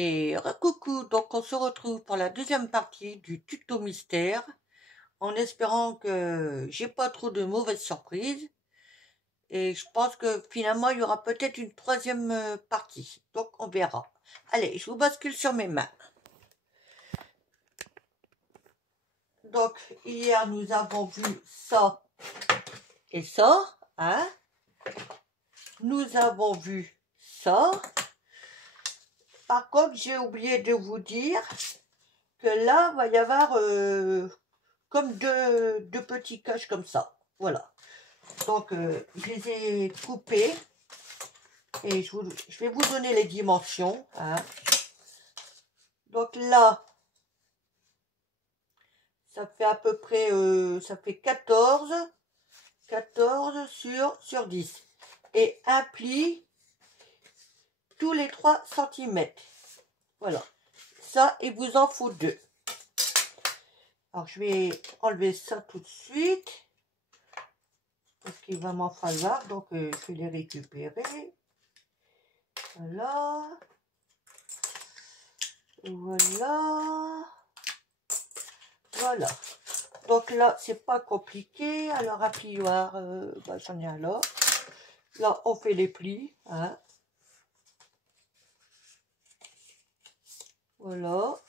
Et coucou, donc on se retrouve pour la deuxième partie du tuto mystère, en espérant que j'ai pas trop de mauvaises surprises. Et je pense que finalement il y aura peut-être une troisième partie, donc on verra. Allez, je vous bascule sur mes mains. Donc hier nous avons vu ça et ça, hein. Nous avons vu ça. Par contre, j'ai oublié de vous dire que là, il va y avoir comme deux petits caches comme ça. Voilà. Donc, je les ai coupés. Et je vais vous donner les dimensions. Hein. Donc là, ça fait à peu près ça fait 14 sur 10. Et un pli tous les 3 centimètres. Voilà. Ça, il vous en faut 2. Alors, je vais enlever ça tout de suite. Parce qu'il va m'en falloir. Donc, je vais les récupérer. Voilà. Voilà. Voilà. Donc là, c'est pas compliqué. Alors, un plioir, j'en ai un là. Là, on fait les plis. Hein. Voilà.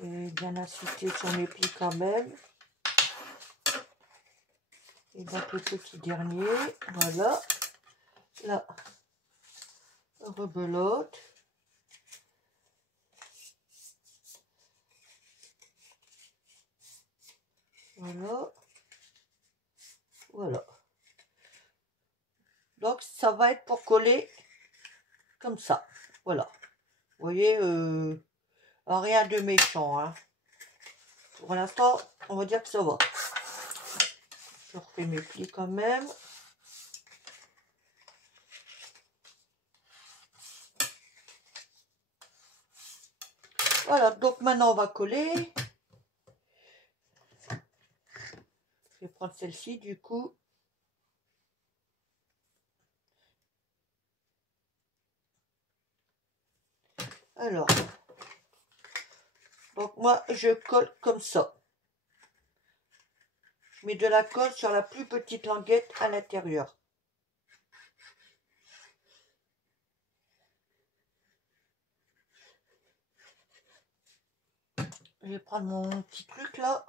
Et bien insister sur mes plis quand même. Et donc le petit dernier, voilà. Là, rebelote. Voilà. Voilà. Donc ça va être pour coller comme ça. Voilà. Vous voyez, rien de méchant. Hein. Pour l'instant, on va dire que ça va. Je refais mes plis quand même. Voilà, donc maintenant on va coller. Je vais prendre celle-ci du coup. Alors, donc moi je colle comme ça. Je mets de la colle sur la plus petite languette à l'intérieur. Je vais prendre mon petit truc là.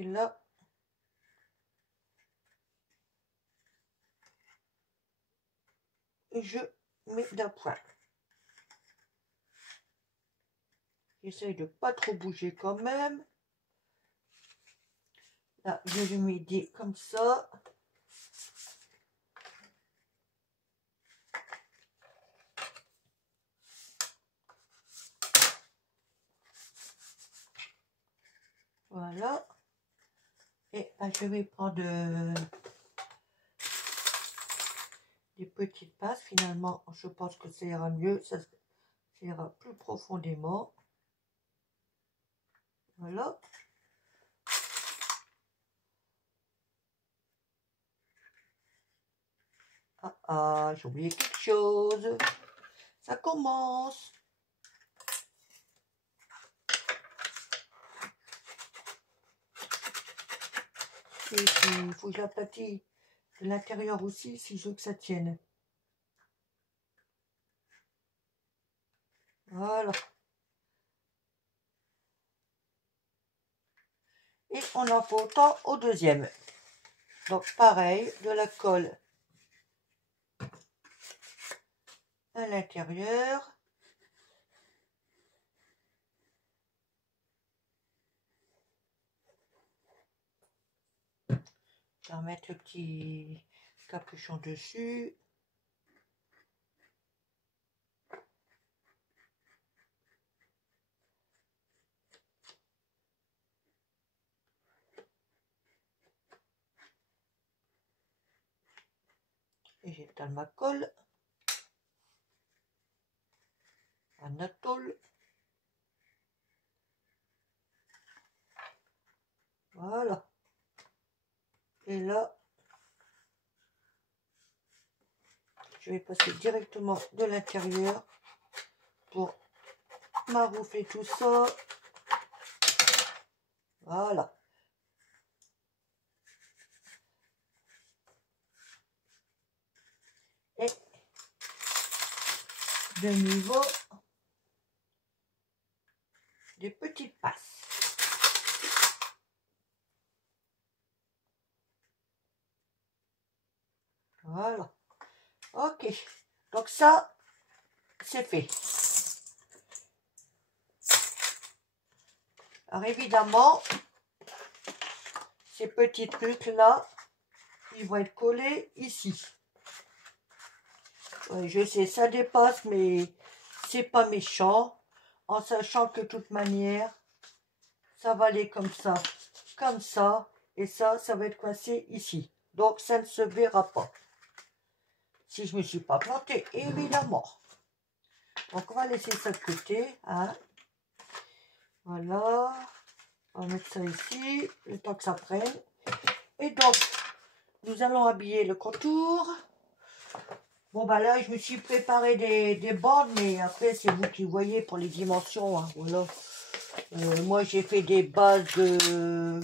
Et là, je mets d'un point. J'essaye de pas trop bouger quand même. Là, je lui mets des comme ça. Voilà. Et je vais prendre des petites passes. Finalement, je pense que ça ira mieux. Ça ira plus profondément. Voilà. Ah, j'ai oublié quelque chose. Ça commence. Et puis, il faut que je l'aplatis de l'intérieur aussi si je veux que ça tienne. Voilà. Et on en fait autant au deuxième. Donc pareil, de la colle à l'intérieur. Je vais remettre le petit capuchon dessus. Et j'étale ma colle. Anatole. Voilà. Et là, je vais passer directement de l'intérieur pour maroufler tout ça. Voilà. Et de nouveau, des petites passes. Voilà. Ok. Donc ça, c'est fait. Alors évidemment, ces petits trucs-là, ils vont être collés ici. Ouais, je sais, ça dépasse, mais c'est pas méchant. En sachant que de toute manière, ça va aller comme ça, et ça va être coincé ici. Donc ça ne se verra pas. Si je ne me suis pas plantée, évidemment. Donc on va laisser ça de côté. Hein. Voilà. On va mettre ça ici, le temps que ça prenne. Et donc, nous allons habiller le contour. Bon, bah là, je me suis préparé des bandes, mais après, c'est vous qui voyez pour les dimensions. Hein, voilà. Moi, j'ai fait des bases de...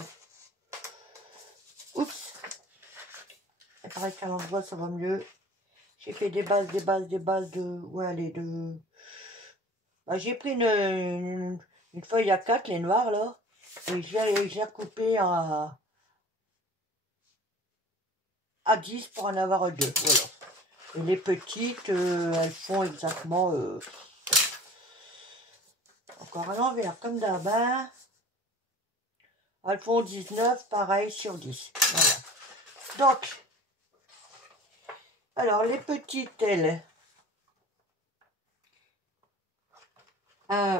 Oups. Il paraît qu'à l'endroit, ça va mieux. J'ai fait des bases de... Ouais, allez, de... Bah, j'ai pris une feuille A4, les noires, là. Et je l'ai recoupé à 10 pour en avoir deux. Voilà. Et les petites, elles font exactement... encore à l'envers, comme d'hab. Hein. Elles font 19, pareil, sur 10. Voilà. Donc, alors, les petites, elles...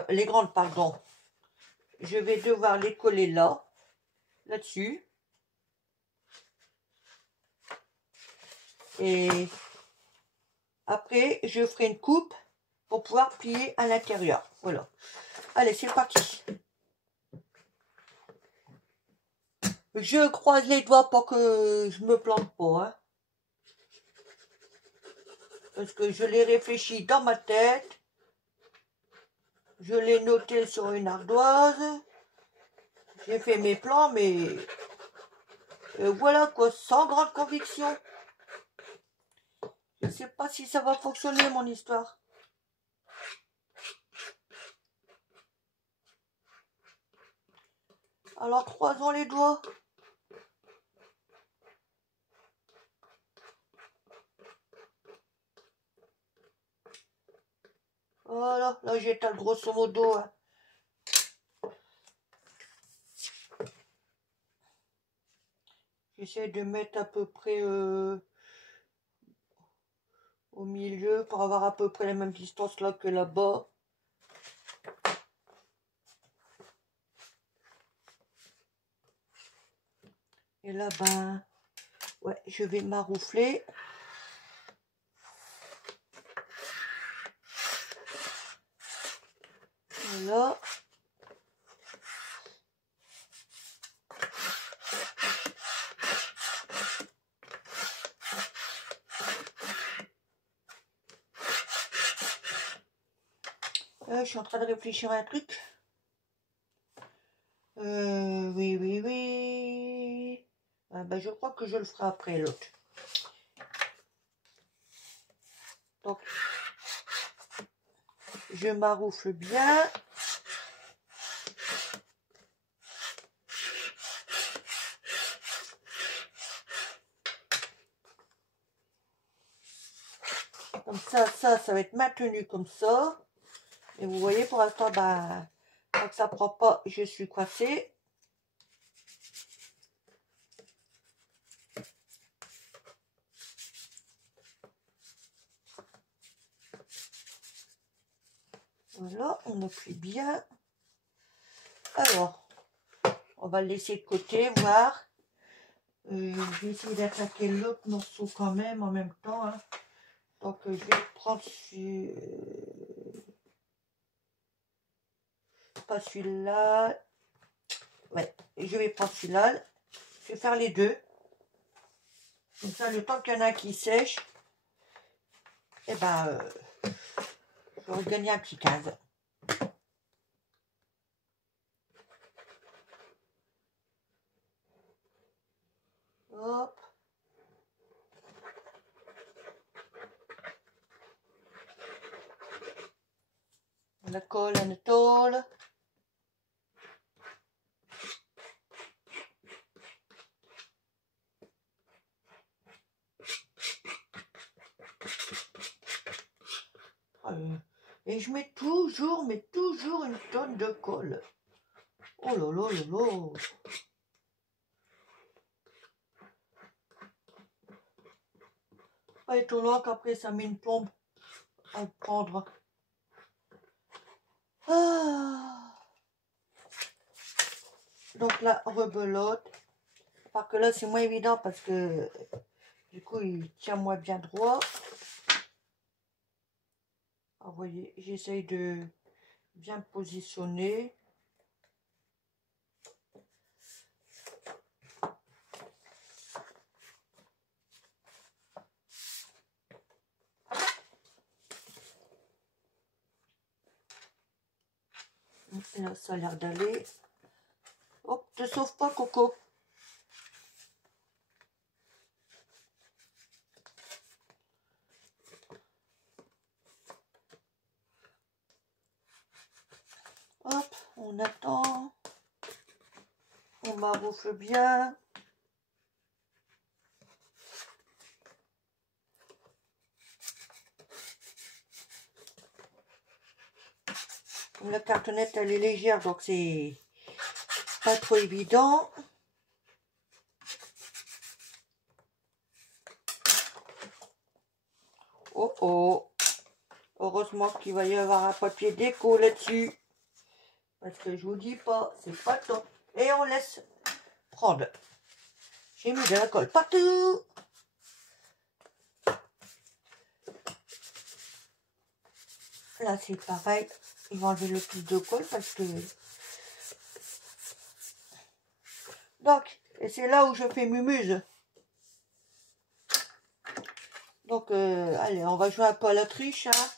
les grandes, pardon. Je vais devoir les coller là. Là-dessus. Et après, je ferai une coupe pour pouvoir plier à l'intérieur. Voilà. Allez, c'est parti. Je croise les doigts pour que je me plante pas. Hein. Parce que je l'ai réfléchi dans ma tête. Je l'ai noté sur une ardoise. J'ai fait mes plans, mais voilà quoi, sans grande conviction. Je ne sais pas si ça va fonctionner, mon histoire. Alors, croisons les doigts. Voilà, là j'étale grosso modo. Hein. J'essaie de mettre à peu près au milieu pour avoir à peu près la même distance là que là-bas. Et là, ben, ouais, je vais maroufler. Voilà. Je suis en train de réfléchir à un truc. Oui, oui, oui. Ben, je crois que je le ferai après l'autre. Donc, je maroufle bien. Comme ça va être maintenu comme ça. Et vous voyez, pour l'instant, ben, tant que ça prend pas, je suis coincée. Voilà, on appuie bien. Alors, on va le laisser de côté, voir. Je vais essayer d'attaquer l'autre morceau quand même en même temps. Hein. Donc je vais prendre pas celui-là. Ouais, et je vais prendre celui-là. Je vais faire les deux. Comme ça, le temps qu'il y en a qui sèche, et ben, je vais gagner un petit 15. Hop. On la colle à une tôle. Et je mets toujours, une tonne de colle. Oh là là là là. Pas étonnant qu'après ça met une plombe à le prendre. Ah. Donc là, rebelote. Par que là, c'est moins évident parce que du coup, il tient moins bien droit. Alors, vous voyez, j'essaye de bien positionner. Là, ça a l'air d'aller. Hop, te sauve pas, Coco. Hop, on attend. On maroufle bien. Comme la cartonnette, elle est légère, donc c'est pas trop évident. Oh oh. Heureusement qu'il va y avoir un papier déco là-dessus. Parce que je vous dis pas, c'est pas top. Et on laisse prendre. J'ai mis de la colle partout. Là, c'est pareil. Il va enlever le plus de colle parce que... Donc, et c'est là où je fais mumuse. Donc, allez, on va jouer un peu à la triche. Hein.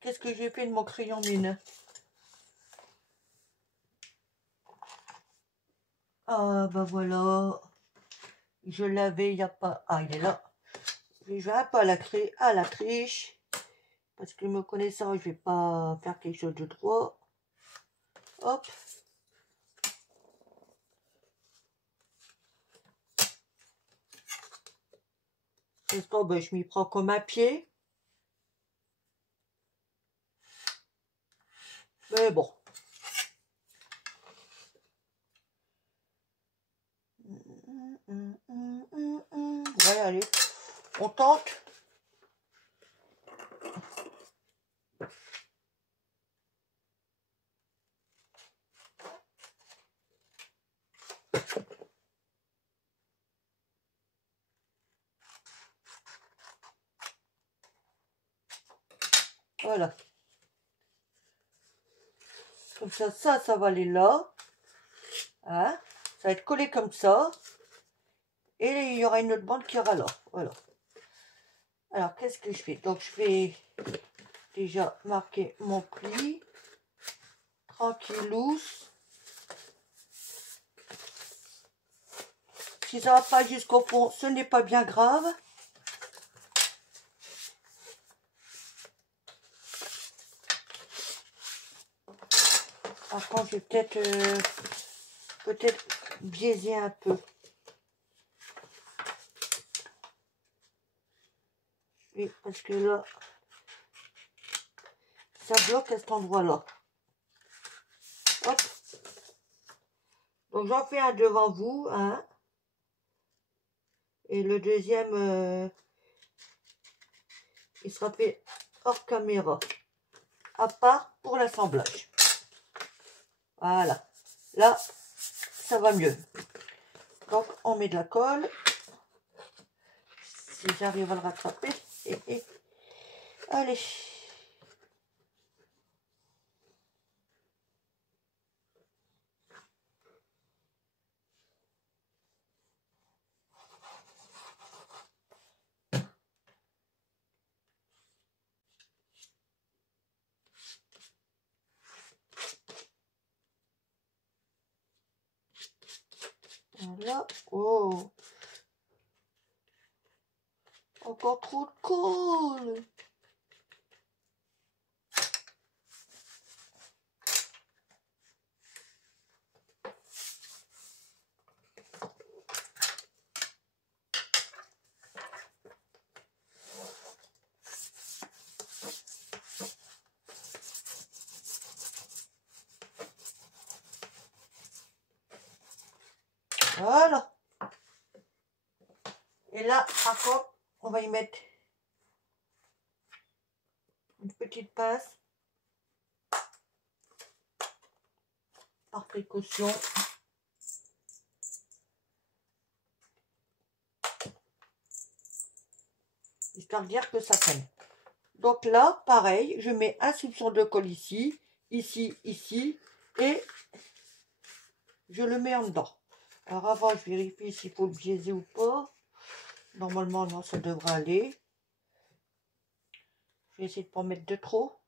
Qu'est-ce que j'ai fait de mon crayon mine? Ah, bah voilà. Je l'avais, il n'y a pas... Ah, il est là. Je vais jouer un peu à la triche. Parce que me connaissant, je vais pas faire quelque chose de droit. Hop. L'instant, ben, je m'y prends comme un pied. Mais bon. Ouais, allez. On tente. Voilà. Comme ça va aller là. Hein? Ça va être collé comme ça. Et il y aura une autre bande qui ira là. Voilà. Alors, qu'est-ce que je fais? Donc, je vais déjà marquer mon pli. Tranquillou. Si ça va pas jusqu'au fond, ce n'est pas bien grave. Par contre, je vais peut-être biaiser un peu. Oui, parce que là, ça bloque à cet endroit-là. Hop. Donc, j'en fais un devant vous, hein. Et le deuxième, il sera fait hors caméra. À part pour l'assemblage. Voilà. Là, ça va mieux. Donc, on met de la colle. Si j'arrive à le rattraper. Allez. Voilà. Oh. Encore trop de colle. Voilà. Et là, par contre, on va y mettre une petite pince par précaution. Histoire de dire que ça traîne. Donc là, pareil, je mets un soupçon de colle ici, ici, ici, et je le mets en dedans. Alors avant, je vérifie s'il faut le biaiser ou pas. Normalement, non, ça devrait aller. Je vais essayer de ne pas en mettre de trop.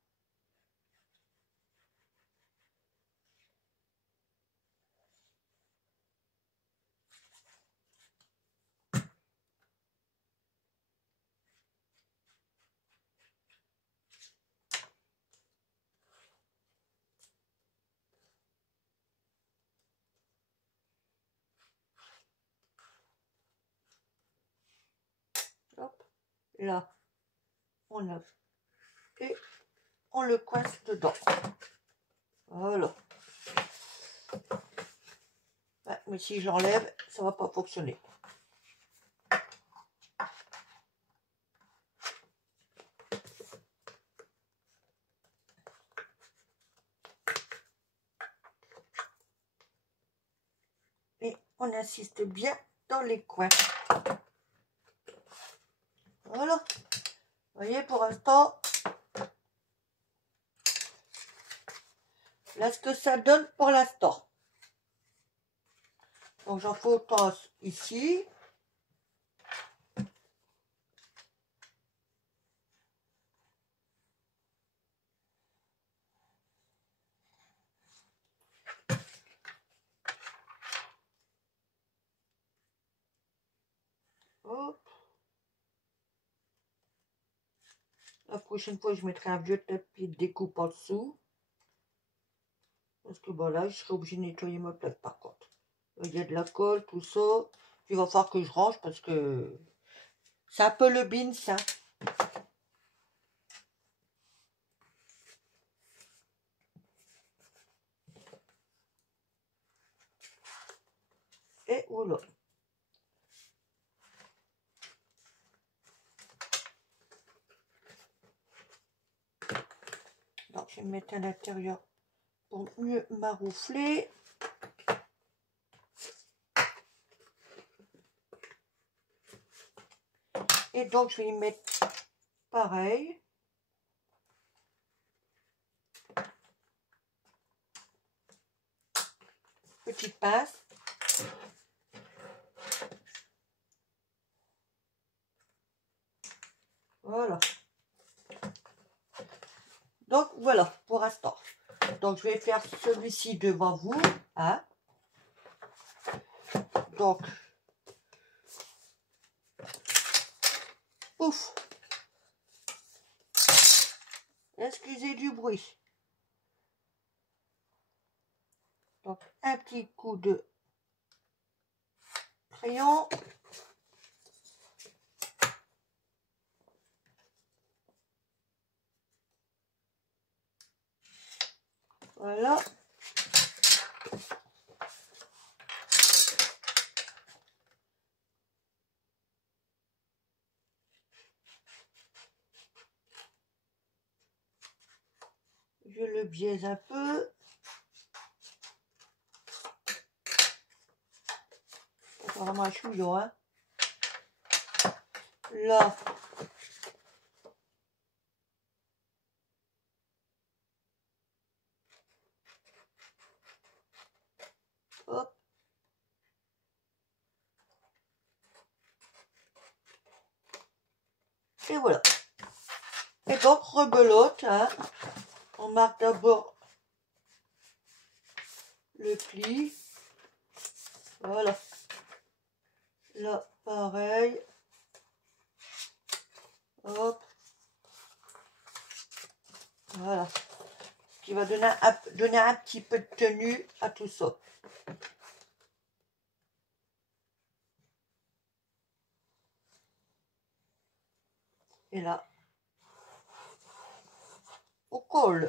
Hop, là, on a et on le coince dedans. Voilà. Ouais, mais si j'enlève, ça va pas fonctionner. Et on insiste bien dans les coins. Voilà. Vous voyez, pour l'instant, là, ce que ça donne pour l'instant. Donc, j'en fais autant ici. Hop. La prochaine fois, je mettrai un vieux tapis de découpe en dessous. Parce que bon, là, je serai obligée de nettoyer ma plaque par contre. Il y a de la colle, tout ça. Il va falloir que je range parce que c'est un peu le beans, ça. Et voilà. Donc, je vais me mettre à l'intérieur pour mieux maroufler. Et donc, je vais y mettre pareil. Petite pince. Voilà. Donc, voilà, pour l'instant. Donc, je vais faire celui-ci devant vous. Hein. Donc, ouf. Excusez du bruit. Donc, un petit coup de crayon. Voilà. Je le biaise un peu. C'est vraiment un chouillot, hein. Là. Hop. Et voilà. Et donc, rebelote, hein. On marque d'abord le pli. Voilà. Là, pareil. Hop. Voilà. Ce qui va donner un petit peu de tenue à tout ça. Et là, on colle.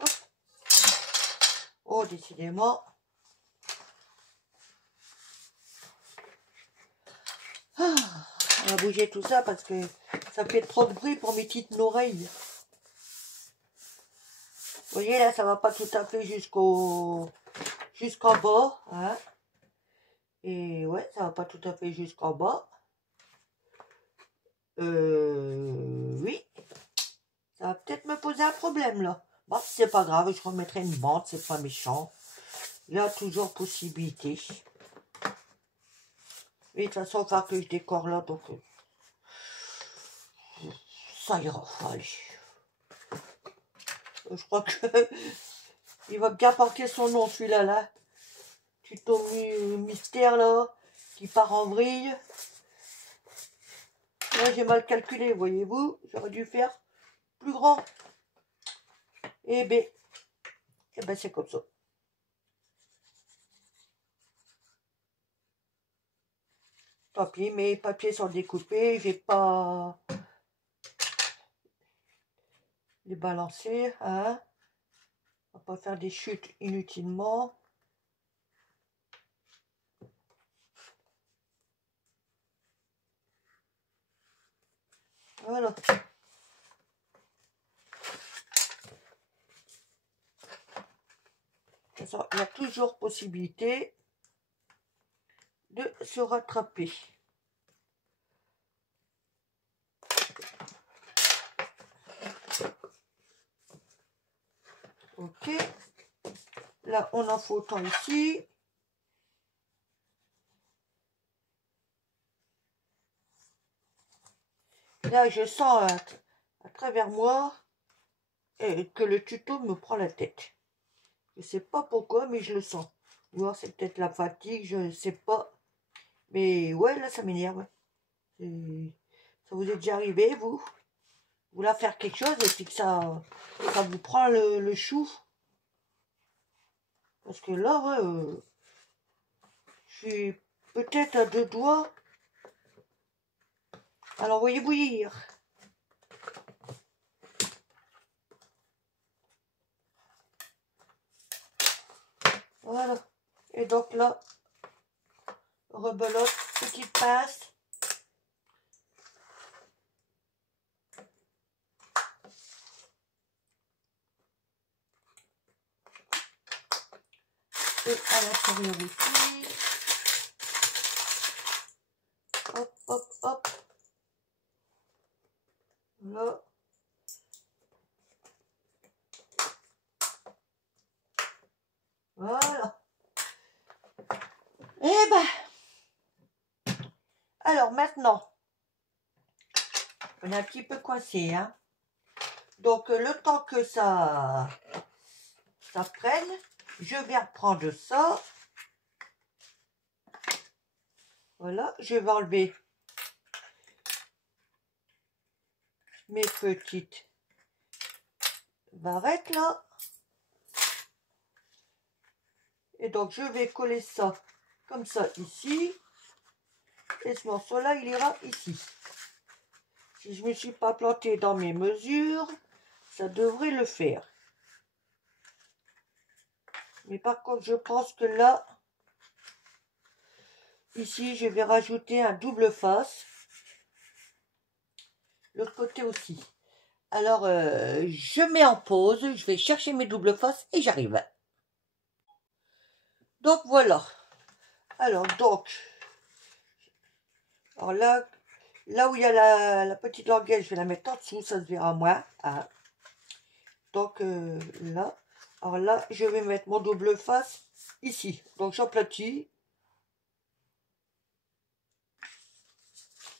Hop. Oh, décidément. Ah, on va bouger tout ça parce que ça fait trop de bruit pour mes petites oreilles. Vous voyez, là, ça va pas tout à fait jusqu'en bas. Hein. Et ouais, ça va pas tout à fait jusqu'en bas. Oui. Ça va peut-être me poser un problème, là. Bon, c'est pas grave, je remettrai une bande, c'est pas méchant. Il y a toujours possibilité. Et de toute façon, il va falloir que je décore là, donc... ça ira, allez. Je crois que... il va bien porter son nom, celui-là, là. Tuto mystère, là, qui part en vrille. Là, j'ai mal calculé, voyez-vous. J'aurais dû faire plus grand. Eh ben c'est comme ça. Tant pis, mes papiers sont découpés, j'ai pas les balancer, hein. On va pas faire des chutes inutilement. Voilà. Il y a toujours possibilité de se rattraper. Ok. Là, on en faut autant ici. Là, je sens à travers moi que le tuto me prend la tête. Je sais pas pourquoi, mais je le sens. Ou alors c'est peut-être la fatigue, je ne sais pas. Mais ouais, là, ça m'énerve. Ça vous est déjà arrivé, vous vouloir faire quelque chose et puis que ça vous prend le chou? Parce que là, ouais, je suis peut-être à 2 doigts. Alors, voyez bouillir. Voilà. Et donc là, rebelote, petite pince. Et à l'intérieur aussi. Hop, hop, hop. Là. Voilà. Eh ben. Alors maintenant, on est un petit peu coincé, hein. Donc le temps que ça prenne, je vais reprendre ça. Voilà, je vais enlever mes petites barrettes là. Et donc je vais coller ça comme ça ici. Et ce morceau là, il ira ici. Si je ne me suis pas plantée dans mes mesures, Ça devrait le faire. Mais par contre, je pense que là, ici, je vais rajouter un double face. L'autre côté aussi. Alors, je mets en pause, je vais chercher mes doubles faces et j'arrive. Donc, voilà. Alors, alors là où il y a la petite languette, je vais la mettre en dessous, ça se verra moins. Hein. Donc, là. Alors là, je vais mettre mon double face ici. Donc, j'aplatis.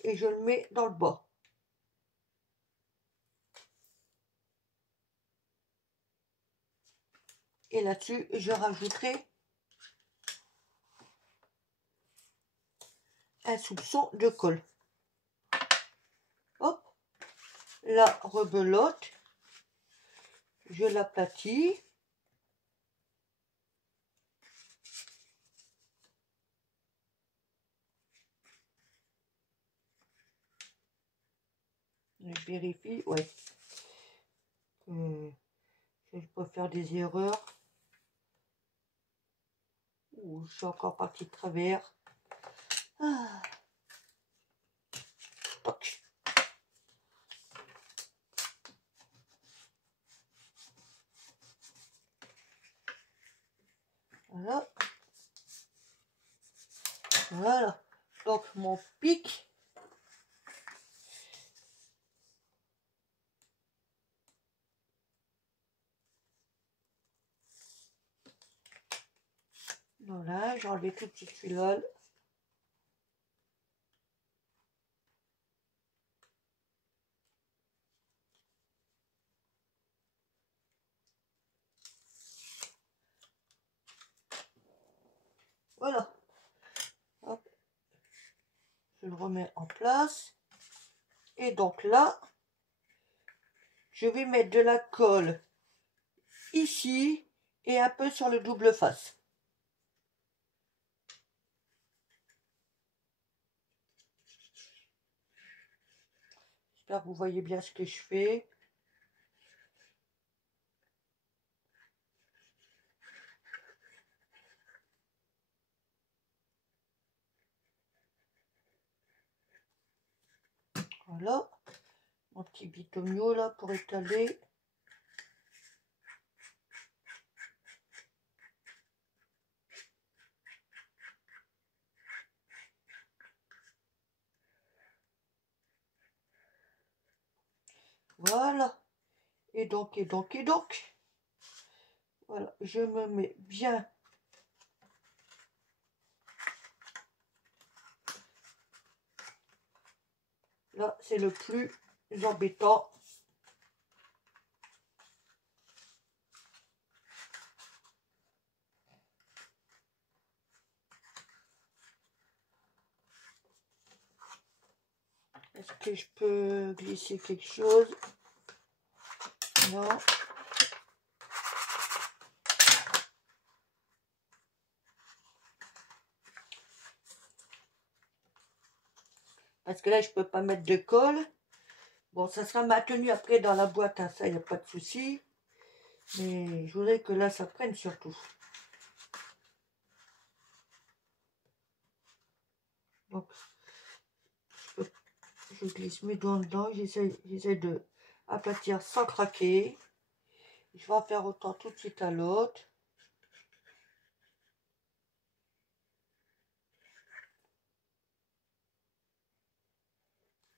Et je le mets dans le bas. Et là-dessus, je rajouterai un soupçon de colle. Hop, la rebelote, je l'aplatis. Je vérifie, ouais. Je peux faire des erreurs. Ouh, je suis encore partie de travers. Ah. Toc. Voilà. Voilà. Donc mon pic. Voilà, j'ai enlevé toutes ces filoles. Voilà. Hop. Je le remets en place. Et donc là, je vais mettre de la colle ici et un peu sur le double face. J'espère que vous voyez bien ce que je fais. Voilà. Mon petit bitomio là pour étaler. Voilà. Et donc. Voilà, je me mets bien. Là, c'est le plus embêtant. Est-ce que je peux glisser quelque chose? Non. Parce que là, je peux pas mettre de colle. Bon, ça sera maintenu après dans la boîte, hein, ça, il n'y a pas de souci. Mais je voudrais que là, ça prenne surtout. Donc, je glisse mes doigts dedans. J'essaie de aplatir sans craquer. Je vais en faire autant tout de suite à l'autre.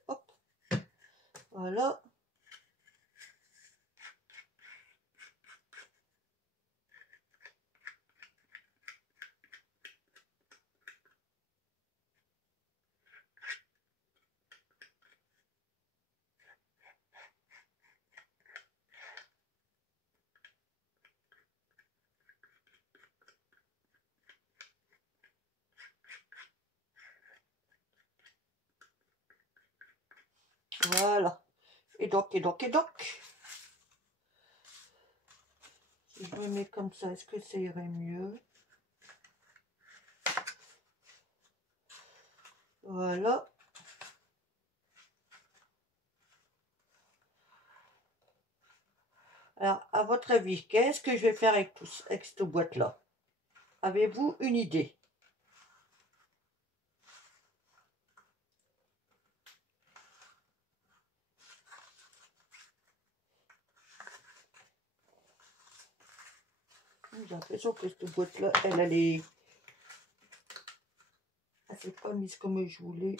Hop. Voilà. Voilà. Et donc. Si je me mets comme ça, est-ce que ça irait mieux? Voilà. Alors, à votre avis, qu'est-ce que je vais faire avec cette boîte-là? Avez-vous une idée? J'ai l'impression que cette boîte-là, elle est... Elle s'est pas mise comme je voulais.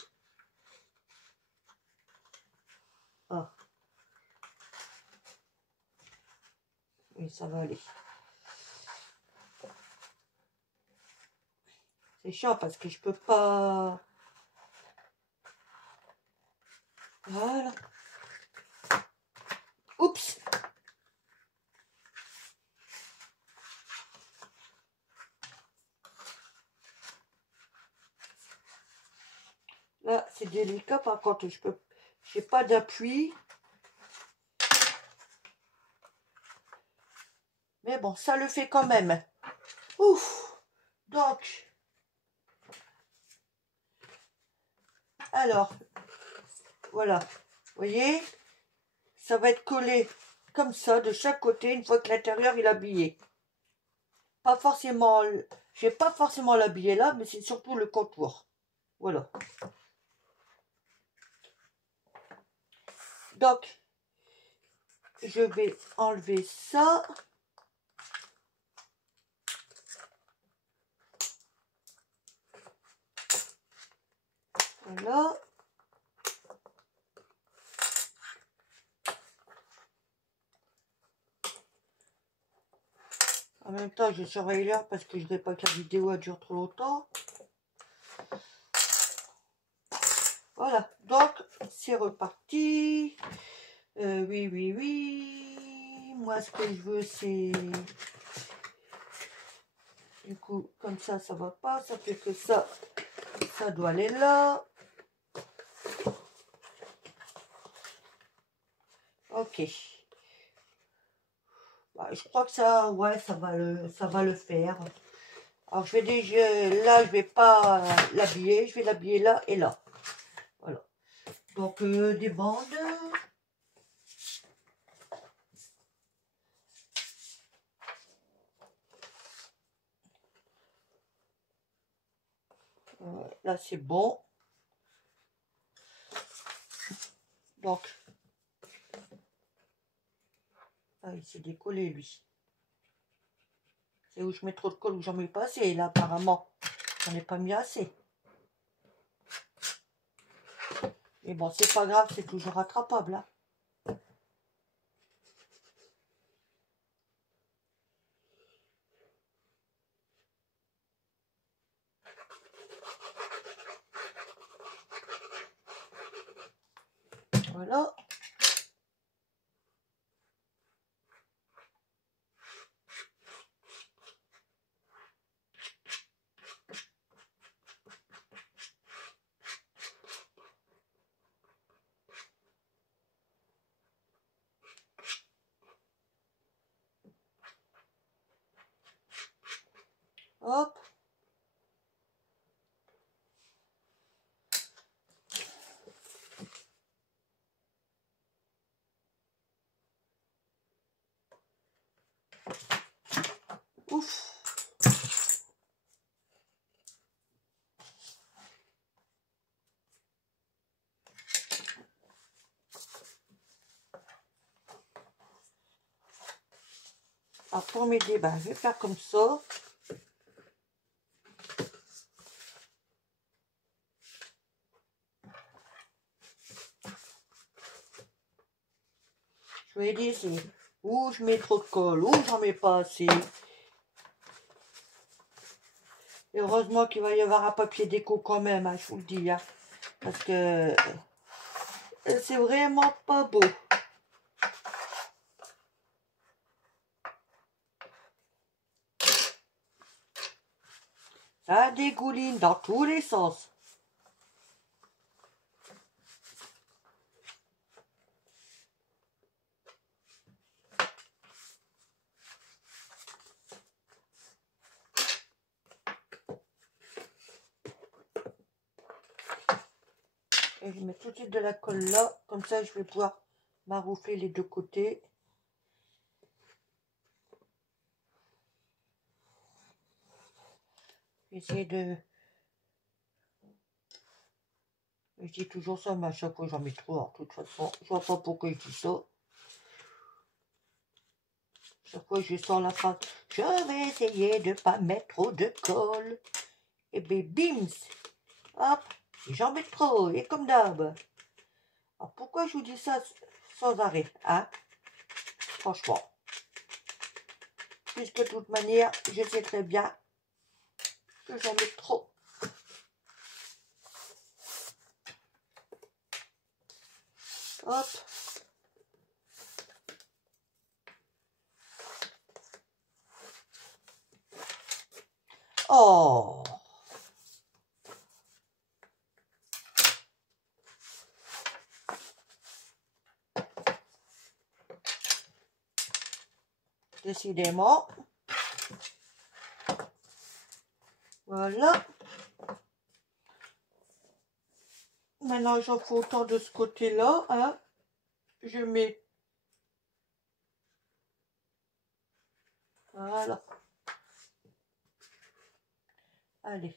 Ah. Oui, ça va aller. C'est chiant parce que je peux pas... Voilà. Oups! Là, c'est délicat, par contre, j'ai pas d'appui. Mais bon, ça le fait quand même. Ouf! Donc, alors, voilà. Vous voyez? Ça va être collé comme ça, de chaque côté, une fois que l'intérieur est habillé. Pas forcément... J'ai pas forcément l'habillé là, mais c'est surtout le contour. Voilà. Donc, je vais enlever ça. Voilà. En même temps, je surveille l'heure parce que je ne voudrais pas que la vidéo dure trop longtemps. Voilà, donc c'est reparti. Oui, oui, oui. Moi, ce que je veux, c'est... Du coup, comme ça va pas. Ça fait que ça doit aller là. Ok. Bah, je crois que ça, ouais, ça va le faire. Alors, je vais déjà... Là, je vais pas l'habiller. Je vais l'habiller là et là. Voilà. Donc, des bandes. Là, c'est bon. Donc, ah, il s'est décollé, lui. C'est où je mets trop de colle ou j'en mets pas assez. Et là, apparemment, j'en ai pas mis assez. Mais bon, c'est pas grave, c'est toujours rattrapable. Hein. Voilà. Hop. Ouf. Alors, pour m'aider, ben, je vais faire comme ça. Je vais aider, c'est où je mets trop de colle, où j'en mets pas assez. Et heureusement qu'il va y avoir un papier déco quand même, hein, je vous le dis. Hein, parce que c'est vraiment pas beau. Ça dégouline dans tous les sens. Et je mets tout de suite de la colle là. Comme ça, je vais pouvoir maroufler les deux côtés. Essayer de... Je dis toujours ça, mais à chaque fois j'en mets trop. Alors, de toute façon, je vois pas pourquoi je dis ça. Chaque fois je sors la phrase, je vais essayer de pas mettre trop de colle. Et bien, bims, hop, j'en mets trop, et comme d'hab. Alors pourquoi je vous dis ça sans arrêt, hein? Franchement. Puisque de toute manière, je sais très bien que j'en mets trop. Hop. Oh. Décidément. Voilà. Maintenant, j'en fais autant de ce côté-là, hein. Je mets. Voilà. Allez.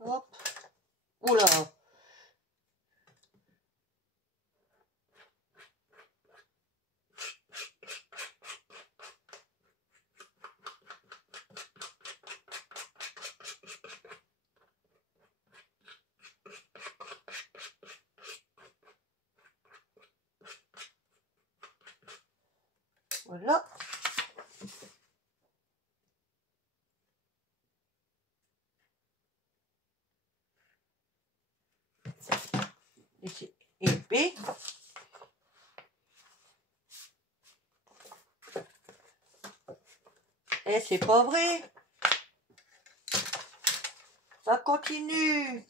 Hop. Oula. Voilà. Et c'est épais. Et c'est pas vrai. Ça continue.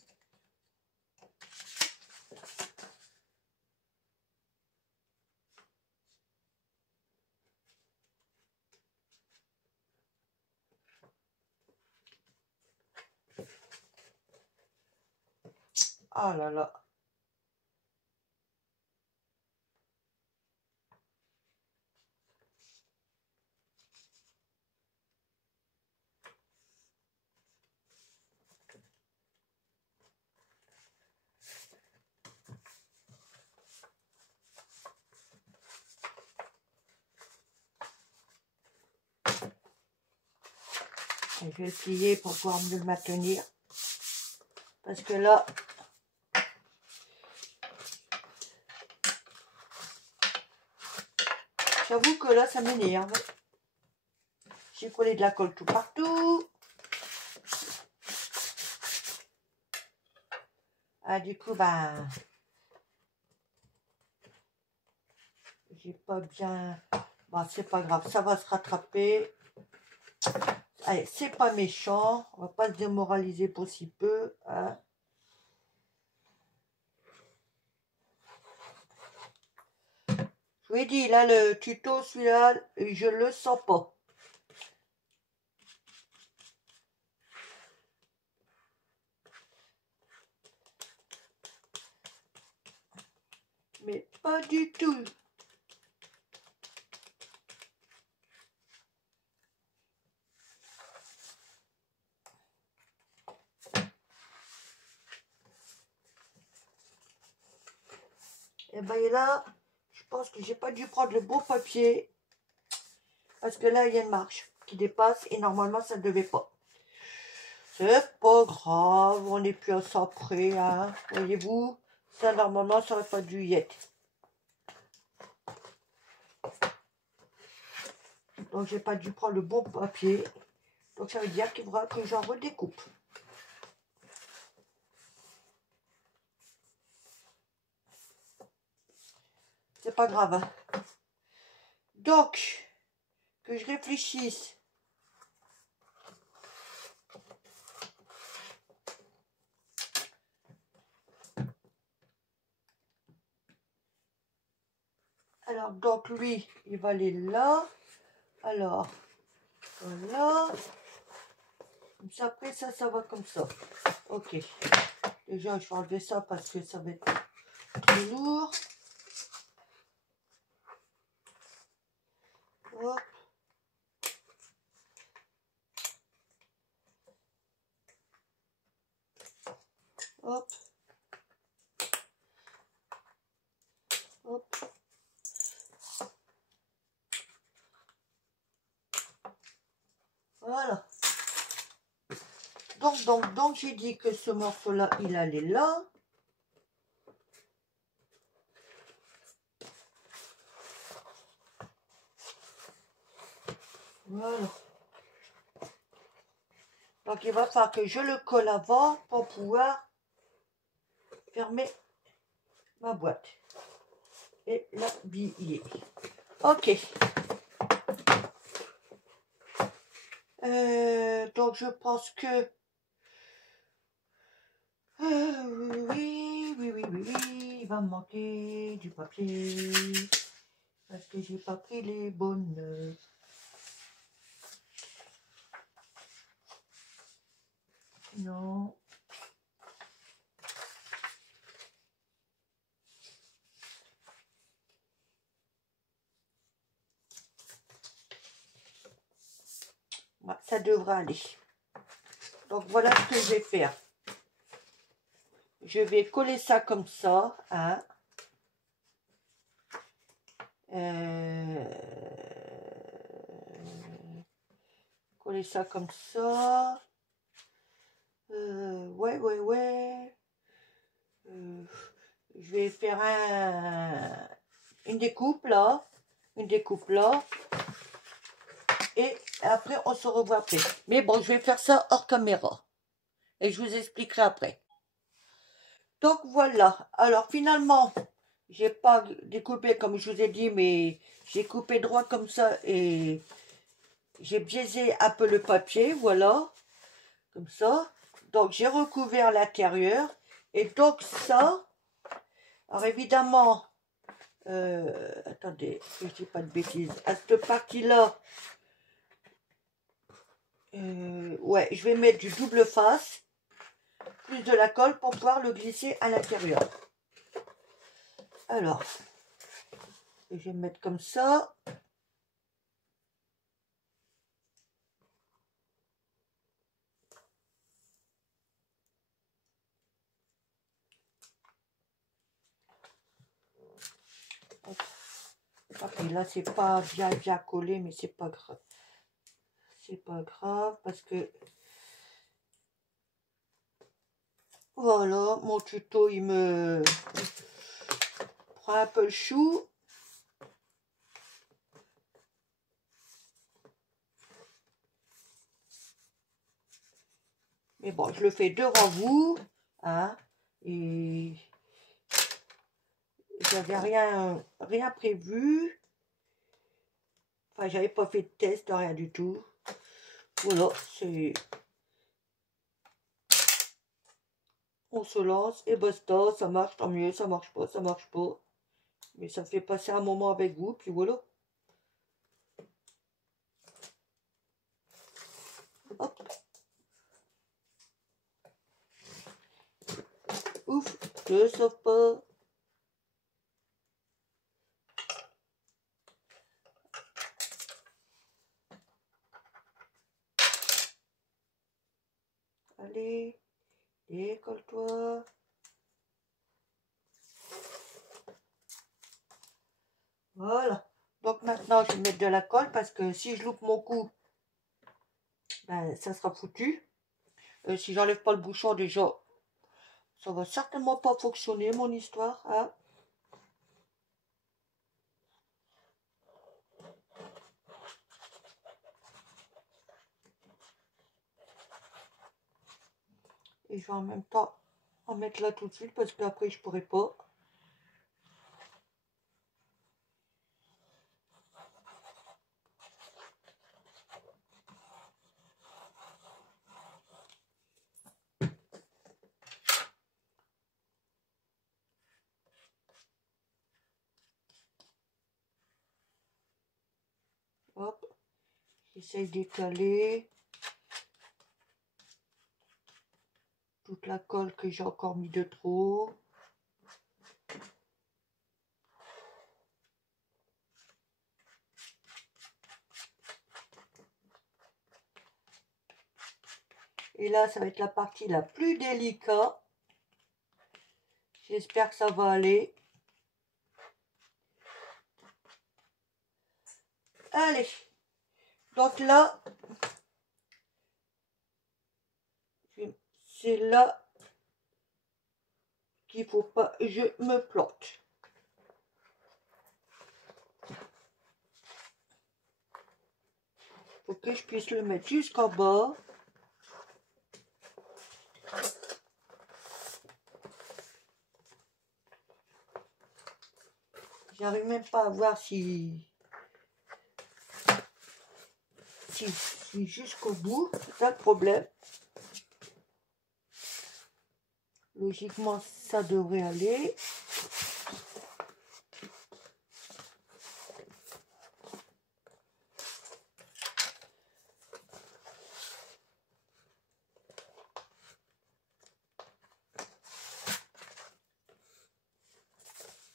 Ah là là. Je vais le plier pour pouvoir mieux le maintenir. Parce que là, j'avoue que là, ça m'énerve. J'ai collé de la colle tout partout. Ah, du coup, ben, j'ai pas bien... Bon, c'est pas grave, ça va se rattraper. Allez, c'est pas méchant. On va pas se démoraliser pour si peu. Hein. Je vous ai dit, là, le tuto, celui-là, je le sens pas. Mais pas du tout. Et bien là, je pense que j'ai pas dû prendre le beau papier. Parce que là, il y a une marche qui dépasse et normalement, ça ne devait pas. C'est pas grave, on n'est plus à ça près, hein. Voyez-vous, ça, normalement, ça aurait pas dû y être. Donc, j'ai pas dû prendre le bon papier. Donc, ça veut dire qu'il faudra que j'en redécoupe. C'est pas grave. Hein. Donc, que je réfléchisse. Alors, donc, lui, il va aller là. Alors, voilà. Comme ça, après, ça va comme ça. Ok. Déjà, je vais enlever ça parce que ça va être trop lourd. Hop. Hop. Hop. Voilà. Donc j'ai dit que ce morceau-là, il allait là. Voilà. Donc il va falloir que je le colle avant pour pouvoir fermer ma boîte et l'habiller. Ok. Donc je pense que oui, il va me manquer du papier parce que j'ai pas pris les bonnes notes. Non. Ouais, ça devrait aller. Donc voilà ce que je vais faire. Je vais coller ça comme ça, hein. Coller ça comme ça. Ouais. Je vais faire une découpe là. Une découpe là. Et après, on se revoit après. Mais bon, je vais faire ça hors caméra. Et je vous expliquerai après. Donc voilà. Alors finalement, j'ai pas découpé comme je vous ai dit, mais j'ai coupé droit comme ça et j'ai biaisé un peu le papier, voilà, comme ça. Donc j'ai recouvert l'intérieur et donc ça, alors évidemment, attendez, que je dis pas de bêtises, à cette partie-là, ouais, je vais mettre du double face, plus de la colle pour pouvoir le glisser à l'intérieur. Alors, je vais mettre comme ça. Ok, là c'est pas bien collé, mais c'est pas grave. C'est pas grave parce que voilà, mon tuto il me prend un peu le chou. Mais bon, je le fais devant vous, hein, et j'avais rien prévu. Enfin, j'avais pas fait de test, rien du tout. Voilà, c'est... On se lance et basta, ça marche, tant mieux, ça marche pas, ça marche pas. Mais ça fait passer un moment avec vous, puis voilà. Hop. Ouf, je sauve pas. Allez, décolle-toi. Voilà. Donc maintenant, je vais mettre de la colle parce que si je loupe mon coup, ben, ça sera foutu. Si j'enlève pas le bouchon déjà, ça va certainement pas fonctionner mon histoire. Hein. Et je vais en même temps en mettre là tout de suite parce qu'après je pourrai pas. Hop, j'essaye d'étaler toute la colle que j'ai encore mis de trop. Et là, ça va être la partie la plus délicate. J'espère que ça va aller. Allez. Donc là, c'est là qu'il faut pas je me plante. Faut que je puisse le mettre jusqu'en bas. J'arrive même pas à voir si jusqu'au bout, c'est ça le problème. Logiquement, ça devrait aller.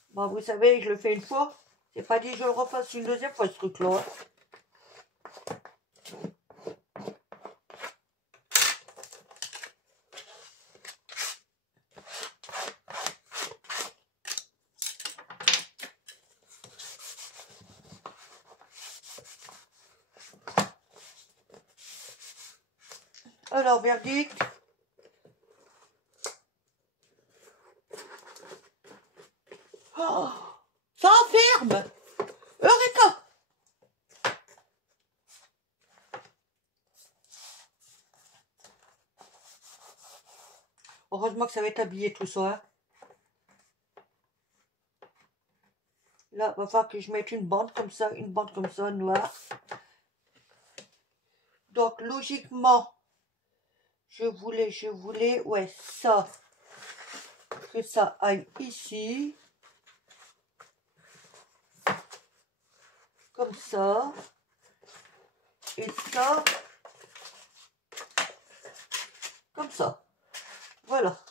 Bon, vous savez, je le fais une fois. C'est pas dit que je le refasse une deuxième fois, ce truc-là. Alors, verdict. Oh, ça enferme. Eureka. Heureusement que ça va être habillé tout ça. Hein. Là, il va falloir que je mette une bande comme ça, noire. Donc, logiquement, je voulais, ouais, ça, que ça aille ici. Comme ça. Et ça, comme ça. Voilà.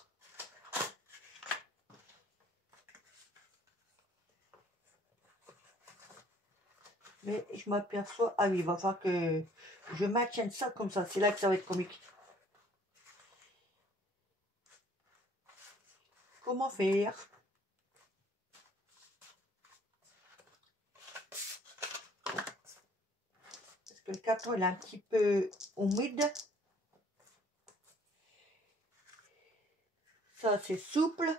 Mais je m'aperçois, ah oui, il va falloir que je maintienne ça comme ça. C'est là que ça va être comique. Comment faire? Parce que le carton il est un petit peu humide. Ça c'est souple.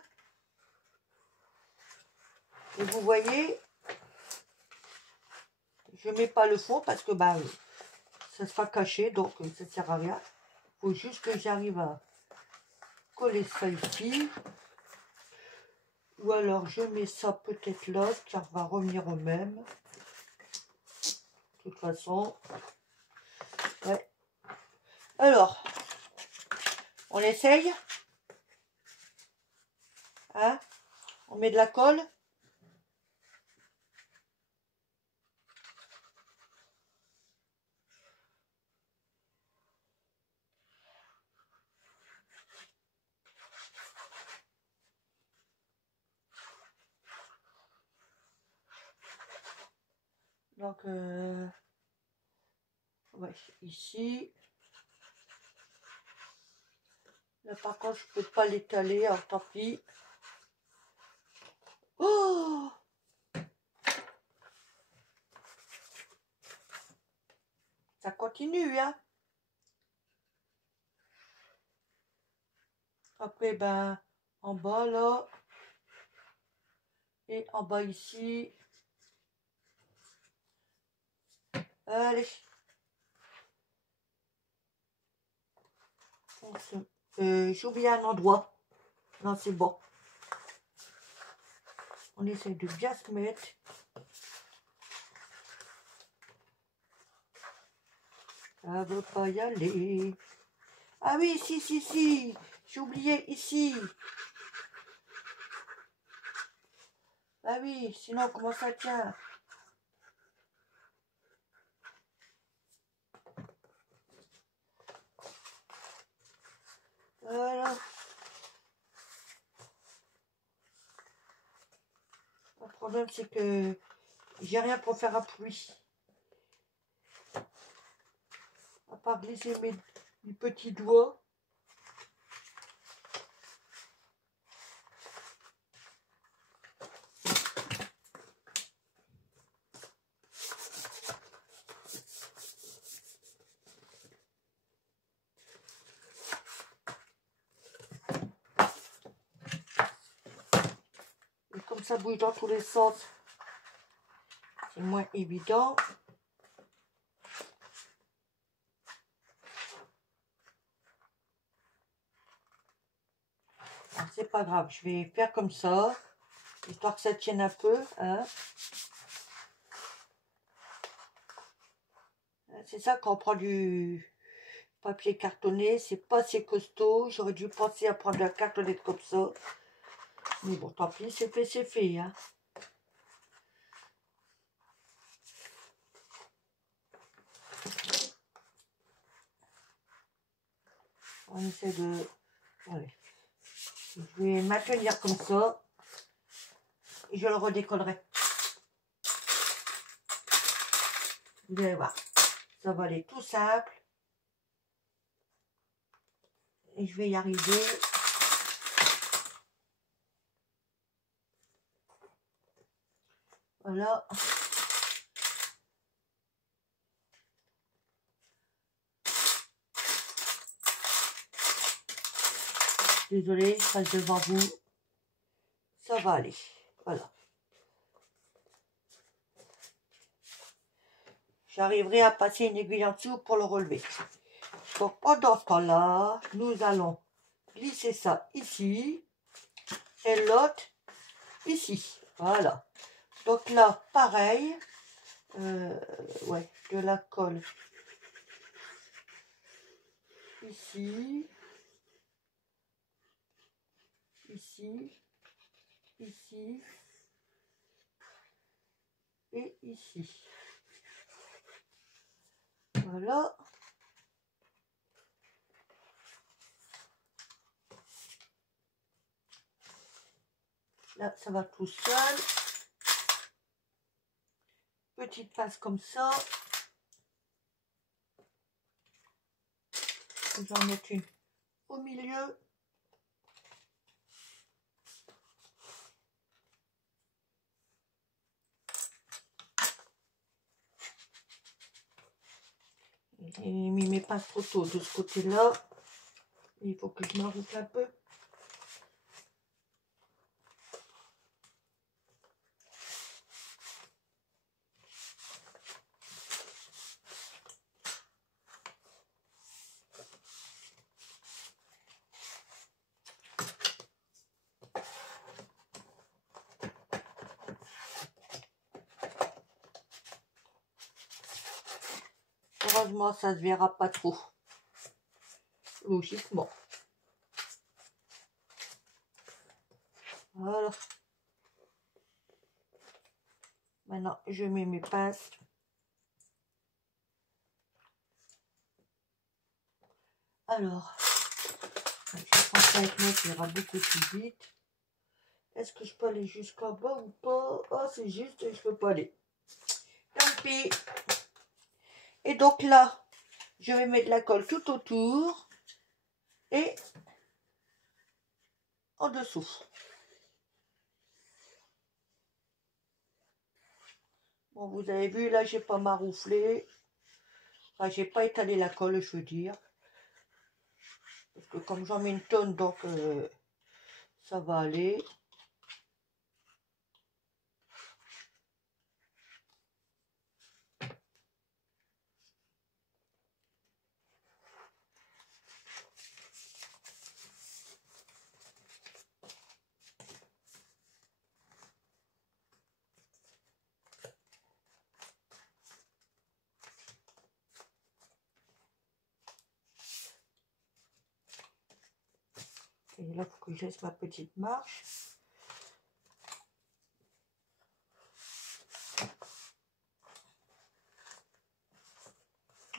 Et vous voyez, je mets pas le fond parce que bah ça sera caché, donc ça sert à rien. Il faut juste que j'arrive à coller ça ici. Ou alors je mets ça peut-être là, car va revenir au même. De toute façon. Ouais. Alors, on essaye. Hein? On met de la colle. Donc, ouais, ici. Là, par contre, je peux pas l'étaler, alors tant pis. Oh! Ça continue, hein? Après, ben, en bas, là. Et en bas, ici. Allez. J'ai oublié un endroit. Non, c'est bon. On essaie de bien se mettre. Ça veut pas y aller. Ah oui, si. J'ai oublié ici. Ah oui, sinon, comment ça tient? Voilà. problème, c'est que j'ai rien pour faire à pluie. À part glisser mes petits doigts. Et comme ça bouge dans tous les sens, c'est moins évident. C'est pas grave, je vais faire comme ça, histoire que ça tienne un peu. Hein. C'est ça quand on prend du papier cartonné, c'est pas assez costaud. J'aurais dû penser à prendre la cartonnette comme ça. Mais bon, tant pis, c'est fait, c'est fait. Hein. On essaie de... Allez. Je vais maintenir comme ça. Et je le redécollerai. Vous allez voir. Ça va aller tout simple. Et je vais y arriver. Voilà. Désolée, je passe devant vous. Ça va aller. Voilà. J'arriverai à passer une aiguille en dessous pour le relever. Donc pendant ce temps-là, nous allons glisser ça ici. Et l'autre ici. Voilà. Donc là, pareil. Ouais, de la colle. Ici. Ici. Ici. Et ici. Voilà. Là, ça va tout seul. Petite passe comme ça. J'en mets une au milieu. J'ai mis mes pinces trop tôt de ce côté-là. Il faut que je m'enroule un peu. Heureusement, ça ne se verra pas trop. Logiquement. Voilà. Maintenant, je mets mes pinces. Alors, je pense qu'avec moi, ça ira beaucoup plus vite. Est-ce que je peux aller jusqu'en bas ou pas? Oh, c'est juste, je peux pas aller. Tant pis. Et donc là, je vais mettre de la colle tout autour et en dessous. Bon, vous avez vu, là, j'ai pas marouflé. Enfin, j'ai pas étalé la colle, je veux dire. Parce que comme j'en mets une tonne, donc ça va aller. Et là, il faut que je laisse ma petite marche.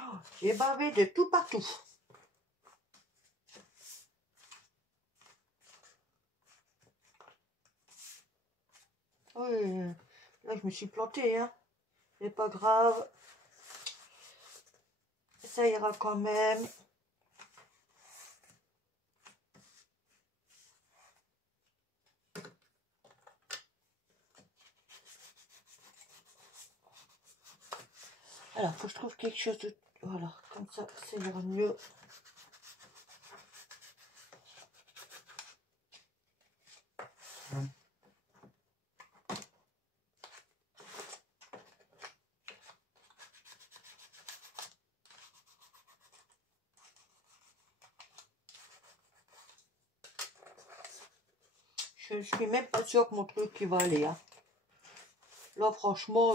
Oh, j'ai bavé de tout partout. Oui, là je me suis plantée, hein. C'est pas grave. Ça ira quand même. Alors, faut que je trouve quelque chose de... Voilà, comme ça ira mieux. Je suis même pas sûre que mon truc il va aller. Hein. Là, franchement,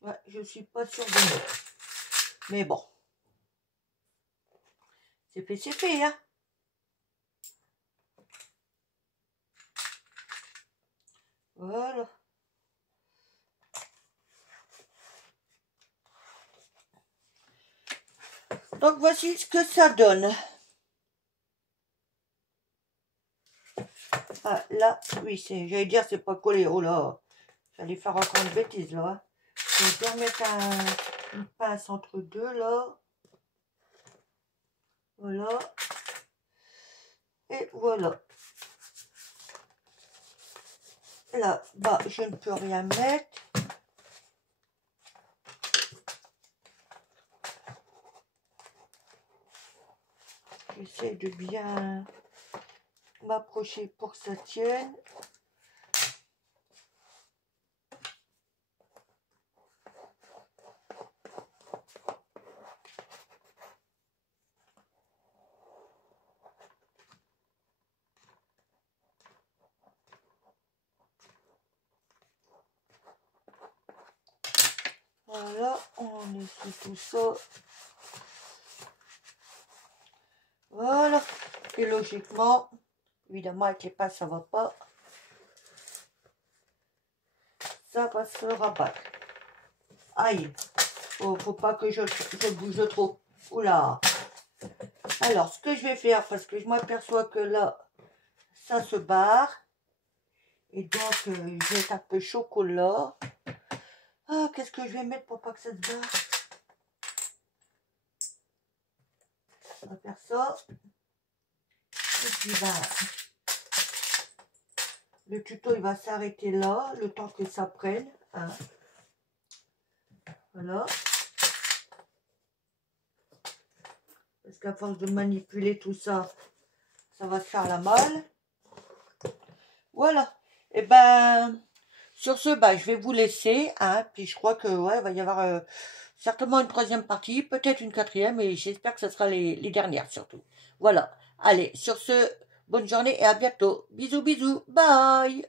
ouais, je suis pas sûre de moi. Mais bon, c'est fait, hein. Voilà. Donc voici ce que ça donne. Ah là, oui, j'allais dire c'est pas collé. Oh là, j'allais faire encore une bêtise là. Hein. Je vais bien mettre une pince entre deux là. Voilà. Et voilà. Là, bas, je ne peux rien mettre. J'essaie de bien m'approcher pour que ça tienne. Voilà, on essaie tout ça. Voilà. Et logiquement, évidemment avec les pinces ça va pas. Ça va se rabattre. Aïe. Faut pas que je bouge trop. Oula. Alors, ce que je vais faire, parce que je m'aperçois que là, ça se barre. Et donc, je vais être un peu chocolat. Ah, qu'est-ce que je vais mettre pour pas que ça se barre? On va faire ça. Et puis, ben, le tuto, il va s'arrêter là, le temps que ça prenne. Hein. Voilà. Parce qu'à force de manipuler tout ça, ça va se faire la malle. Voilà. Et ben, sur ce, bah, je vais vous laisser. Hein, puis je crois que ouais, il va y avoir certainement une troisième partie, peut-être une quatrième, et j'espère que ce sera les dernières surtout. Voilà. Allez, sur ce, bonne journée et à bientôt. Bisous, bisous. Bye.